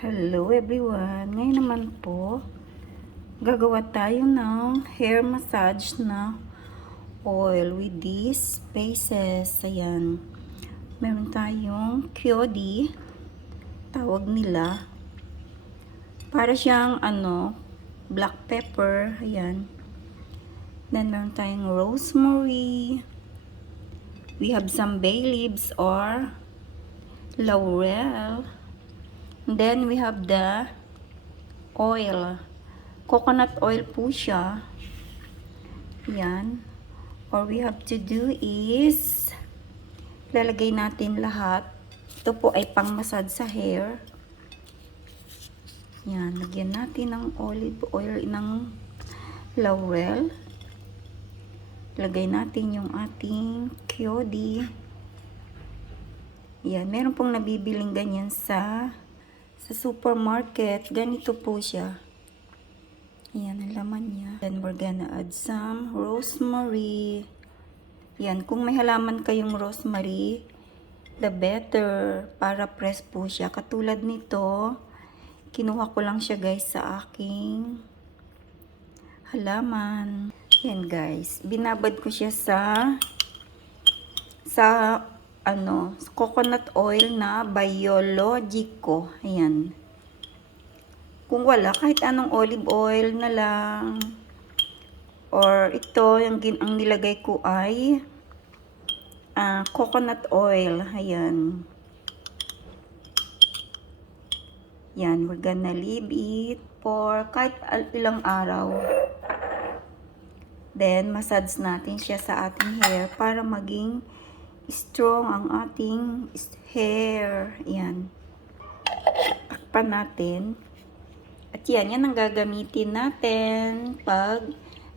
Hello everyone! Ngayon naman po, gagawa tayo ng hair massage na oil with these spaces. Ayan. Meron tayong kyodi, tawag nila. Para siyang black pepper. Ayan. Then meron tayong rosemary. We have some bay leaves or laurel. Then we have the oil. Coconut oil po siya. Yan. All we have to do is lalagay natin lahat. Ito po ay pang-massage sa hair. Yan. Lagyan natin ng olive oil ng laurel. Lagay natin yung ating kyodi. Yan. Meron pong nabibiling ganyan sa supermarket. Ganito po siya. Ayan ang laman niya. Then we're gonna add some rosemary. Yan, kung may halaman kayong rosemary, the better para press po siya. Katulad nito, kinuha ko lang siya guys sa aking halaman. Yan guys, binabad ko siya sa coconut oil na biologico. Ayan. Kung wala, kahit anong olive oil na lang. Or ito, ang nilagay ko ay coconut oil. Ayan. Yan, we're gonna leave it for kahit ilang araw. Then, massage natin siya sa ating hair para maging strong ang ating hair. Yan. Takpan natin. At yan ang gagamitin natin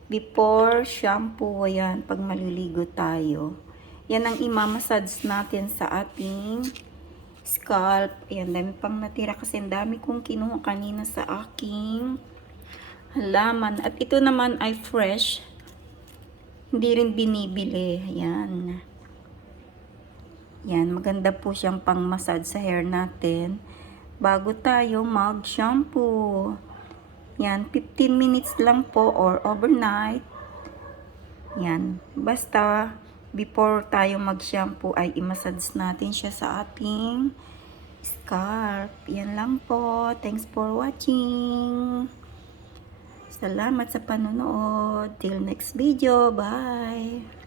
before shampoo. Ayan, pag maliligo tayo. Yan ang imamassage natin sa ating scalp. Ayan, dami pang natira kasi ang dami kong kinuha kanina sa aking halaman. At ito naman ay fresh. Hindi rin binibili. Ayan. Yan, maganda po siyang pang-massage sa hair natin bago tayo mag-shampoo. Yan, 15 minutes lang po or overnight. Yan, basta before tayo mag-shampoo ay i-massage natin siya sa ating scalp. Yan lang po. Thanks for watching. Salamat sa panonood. Till next video. Bye!